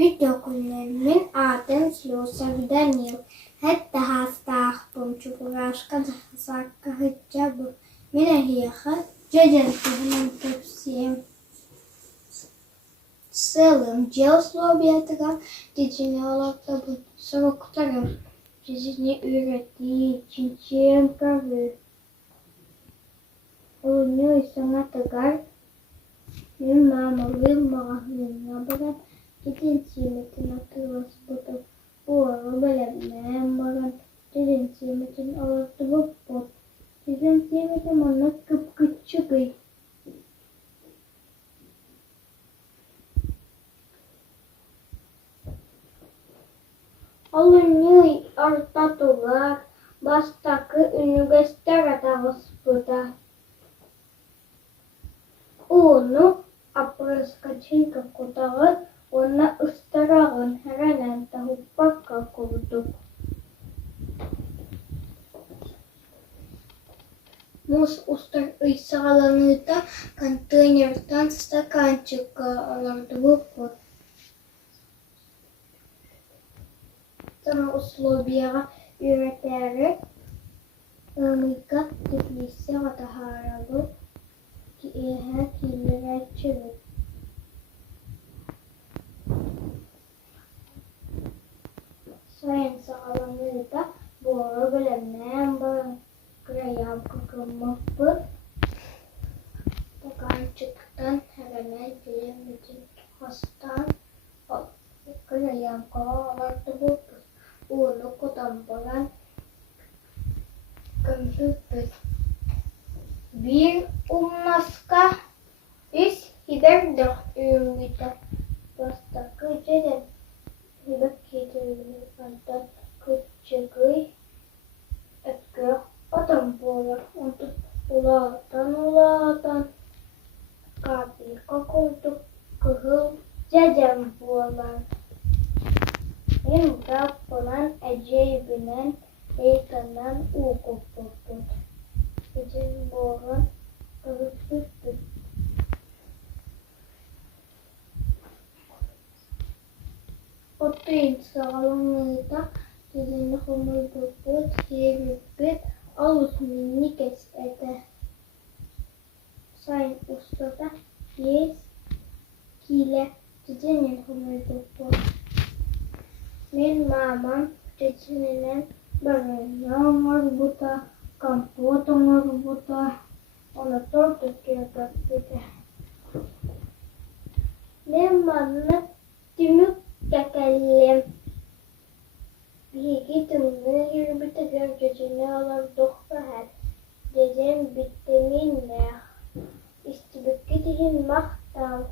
Videokunnan aten slås av Daniel. Hette haastahpun chukuraska sakka hijabu. Minä hieha jajantuhan tepsiem. Selim geoslobietra dicine olaktabu soruktarım. Dicine ürettiği çinçeyen karı. Onu isana tagar. Min mamalım mağahın nabaran. Dicin simetin atılas butup. Uğru belemem baran. Dicin simetin olaktabu but. Dicin simetin manak kıpkıçıgıy. Olun artatular vastakı üniversiteratavasputa. Onu aprıskachinka kutağı ona ıstarağın herenen tahupakka kurduk. Mus ustar ıysağlanıda konteynerden stakançıkka alardı bu. Sama условия üreterek ımika tiflisi vataharabı ki ehe kilere çevir. Sayın sağlamlığı da boru bilemem krayam kakımıpı takançıktan herene dilemedim hastan krayam kağalardı bu. Uno kotampolan konfliktet. Bir umnaska is hiber dört ümita. Basta kıceden hiber kitini antan kıcıgıy etkör kotampolan untuk ulatan kapi kokutuk kıhıl jajan puolan. En kappalan eceybinen eykandan uukupuput. Ecin boğan kılıpüpüt. Otuin sağlamlığı dizini humulpuput, hiripit, alus minnikes ete. Sain ustata yes kile dizinin humulpuput. Min maailman tekstininen barreeraan arvuta, kampuoton arvuta, ona tortukirkapite. Min manna tymykkäkelle. Viiki tunne hirbitä kerjäsine alar tohpähät. Desen bitte minne. Istibykki tihin mahtaa.